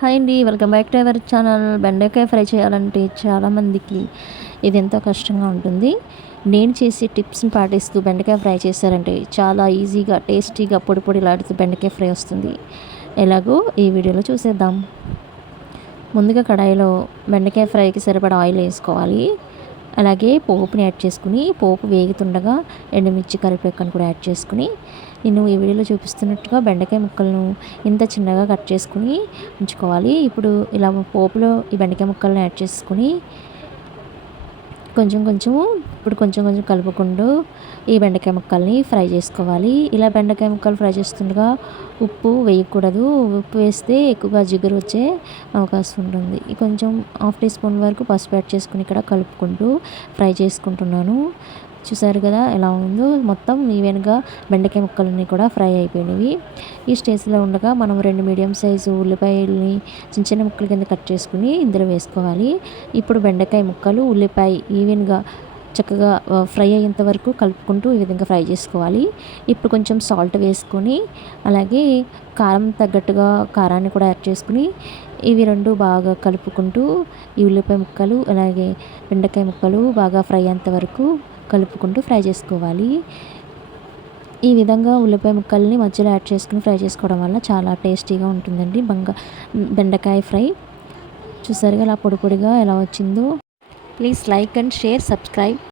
Hi అండి, welcome back to our channel. బెండకాయ fry చేయాలంటే చాలామందికి ఇది ఎంతో కష్టంగా ఉంటుంది. నేను చేసే టిప్స్ని పాటిస్తూ బెండకాయ ఫ్రై చేశారంటే చాలా ఈజీగా టేస్టీగా పొడి పొడిలాడుతూ బెండకాయ ఫ్రై వస్తుంది. ఎలాగో ఈ వీడియోలో చూసేద్దాం. ముందుగా కడాయిలో బెండకాయ ఫ్రైకి సరిపడా ఆయిల్ వేసుకోవాలి. అలాగే పోపుని యాడ్ చేసుకుని, పోపు వేగుతుండగా ఎండుమిర్చి, కరివేపాకును కూడా యాడ్ చేసుకుని, నేను ఈ వీడియోలో చూపిస్తున్నట్టుగా బెండకాయ ముక్కలను ఇంత చిన్నగా కట్ చేసుకుని ఉంచుకోవాలి. ఇప్పుడు ఇలా పోపులో ఈ బెండకాయ ముక్కలను యాడ్ చేసుకుని కొంచెం కొంచెం కలుపుకుంటూ ఈ బెండకాయ ముక్కల్ని ఫ్రై చేసుకోవాలి. ఇలా బెండకాయ ముక్కలు ఫ్రై చేస్తుండగా ఉప్పు వేయకూడదు. ఉప్పు వేస్తే ఎక్కువగా జిగురు వచ్చే అవకాశం ఉంటుంది. కొంచెం హాఫ్ టీ స్పూన్ వరకు పసుపు యాడ్ చేసుకుని ఇక్కడ కలుపుకుంటూ ఫ్రై చేసుకుంటున్నాను. చూసారు కదా ఎలా ఉందో, మొత్తం ఈవెన్గా బెండకాయ ముక్కలన్నీ కూడా ఫ్రై అయిపోయినవి. ఈ స్టేజ్లో ఉండగా మనం 2 మీడియం సైజు ఉల్లిపాయలని చిన్న చిన్న ముక్కల కింద కట్ చేసుకుని ఇందులో వేసుకోవాలి. ఇప్పుడు బెండకాయ ముక్కలు, ఉల్లిపాయ ఈవెన్గా చక్కగా ఫ్రై అయ్యేంత వరకు కలుపుకుంటూ ఈ విధంగా ఫ్రై చేసుకోవాలి. ఇప్పుడు కొంచెం సాల్ట్ వేసుకొని, అలాగే కారం తగ్గట్టుగా కారాన్ని కూడా యాడ్ చేసుకుని ఇవి రెండు బాగా కలుపుకుంటూ ఈ ఉల్లిపాయ ముక్కలు అలాగే బెండకాయ ముక్కలు బాగా ఫ్రై అయ్యేంత వరకు కలుపుకుంటూ ఫ్రై చేసుకోవాలి. ఈ విధంగా ఉల్లిపాయ ముక్కల్ని మధ్యలో యాడ్ చేసుకుని ఫ్రై చేసుకోవడం వల్ల చాలా టేస్టీగా ఉంటుందండి బెండకాయ ఫ్రై. చూసారుగా అలా పొడి పొడిగా ఎలా వచ్చిందో. Please like and share, subscribe.